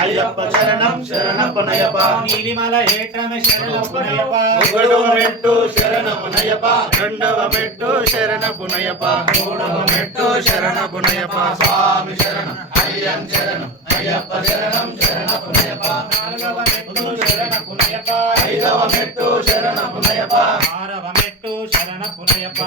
అయ్యప్ప శరణం శరణపునయప నీలిమల ఏటమే శరణపునయప ఒకటవ మెట్టు శరణపునయప రెండవ మెట్టు శరణపునయప మూడవ మెట్టు శరణపునయప స్వామి శరణం అయ్యం శరణం అయ్యప్ప శరణం శరణపునయప నాలుగవ మెట్టు శరణపునయప ఐదవ మెట్టు శరణపునయప ఆరవ మెట్టు శరణపునయప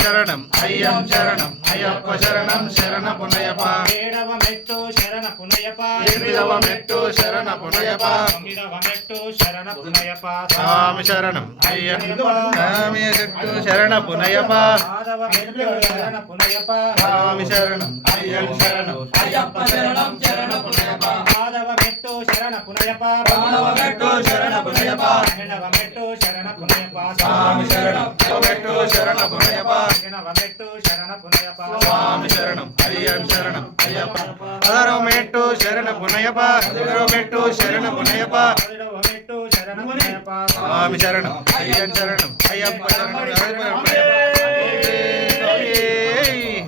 శరణం అయ్యం శరణం అయ్యప్ప శరణం శరణపునయప ఏడవ మెట్టు శరణపునయప ఎనిమిదవ మెట్టు శరణపునయప తొమ్మిదవ మెట్టు శరణపునయప స్వామి శరణం అయ్యం స్వామి చెట్టు శరణపునయప ఆరవ మెట్టు శరణపునయప స్వామి శరణం అయ్యం శరణం అయ్యప్ప శరణం శరణపునయప ఆరవ మెట్టు శరణపునయప పదవ మెట్టు శరణపునయప పన్నెండవ మెట్టు శరణపునయప స్వామి శరణం మెట్టు శరణపునయప పదిహేనవ మెట్టు శరణపునయప స్వామి శరణం అయ్యం శరణం అయ్యప్ప పదవ మెట్టు శరణపునయప పదవ మెట్టు శరణపునయప పదిహేడవ మెట్టు శరణపునయప స్వామి శరణం అయ్యం శరణం అయ్యప్ప శరణం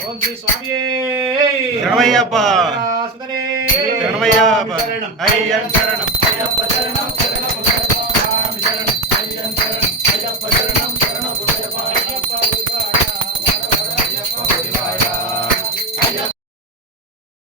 ఓం శ్రీ స్వామియే శరణమయ్యప్ప సుధనే శరణమయ్యప్ప అయ్యం శరణం అయ్యప్ప శరణం